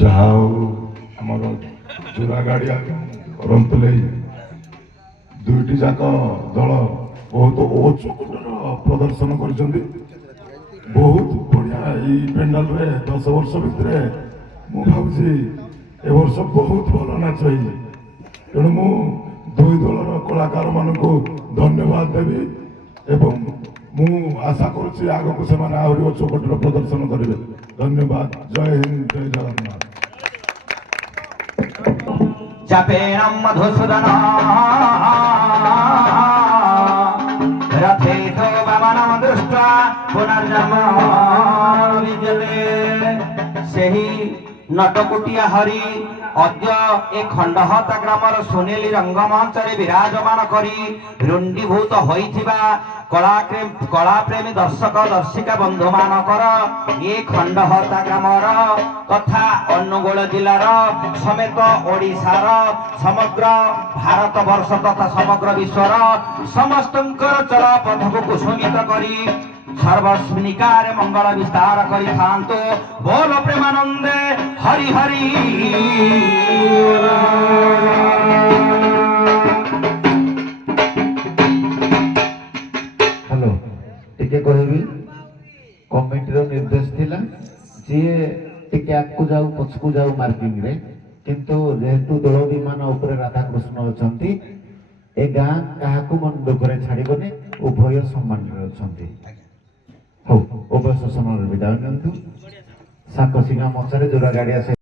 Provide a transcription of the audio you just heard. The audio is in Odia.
ଯାହା ହଉ ଆମର ଜୋରାଗାଡ଼ିଆ ରନ୍ତଲେଇ ଦୁଇଟି ଯାକ ଦଳ ବହୁତ ଉଚ୍ଚକୋଟୀର ପ୍ରଦର୍ଶନ କରିଛନ୍ତି। ବହୁତ ବଢ଼ିଆ ଏଇ ପେଣ୍ଡାଲରେ 10 ବର୍ଷ ଭିତରେ ମୁଁ ଭାବୁଛି ଏ ବର୍ଷ ବହୁତ ଭଲ ନାଚ ହେଇଛି। ତେଣୁ ମୁଁ ଦୁଇ ଦଳର କଳାକାରମାନଙ୍କୁ ଧନ୍ୟବାଦ ଦେବି ଏବଂ ମୁଁ ଆଶା କରୁଛି ଆଗକୁ ସେମାନେ ଆହୁରି ଉଚ୍ଚକୋଟୀର ପ୍ରଦର୍ଶନ କରିବେ। ଧନ୍ୟବାଦ। ଜୟ ହିନ୍ଦ, ଜୟ ଜଗନ୍ନାଥ। चापेणं मधुसूदन रथेतो गमनं दृष्ट्वा पुनर्जन्म विद्यते। ସେହି ନଟକୁଟିଆ ହରି ଅଦ୍ୟ ଏ ଖଣ୍ଡହତା ଗ୍ରାମର ସୁନେଲି ରଙ୍ଗମଞ୍ଚରେ ବିରାଜମାନ କରି ରୁଣ୍ଡୀଭୂତ ହୋଇଥିବା କଳାପ୍ରେମୀ ଦର୍ଶକ ଦର୍ଶିକା ବନ୍ଧୁମାନଙ୍କର ଏ ଖଣ୍ଡହତା ଗ୍ରାମର ତଥା ଅନୁଗୁଳ ଜିଲ୍ଲାର ସମେତ ଓଡ଼ିଶାର ସମଗ୍ର ଭାରତ ବର୍ଷ ତଥା ସମଗ୍ର ବିଶ୍ୱର ସମସ୍ତଙ୍କର ଚଳପଥକୁ କୁସୁମିତ କରି सर्वस्मिनिकारे मंगल विस्तार करिथांतो। बोल प्रेमानंदे हरि हरि। हेलो टिके कहबी कमिटी रो निर्देश थिला जे टिके आकु जाऊ पछकु जाऊ मार्किंग रे किंतु जेहेतु दल विमान ऊपर राधा कृष्ण अछंती ए गां काहाकु मन दुखरे छाड़ीबनी उभय सम्मान रे अछंती। हो उभय समान विदाय नियंतु साकसिंगा मछरे जोरा गाड़िया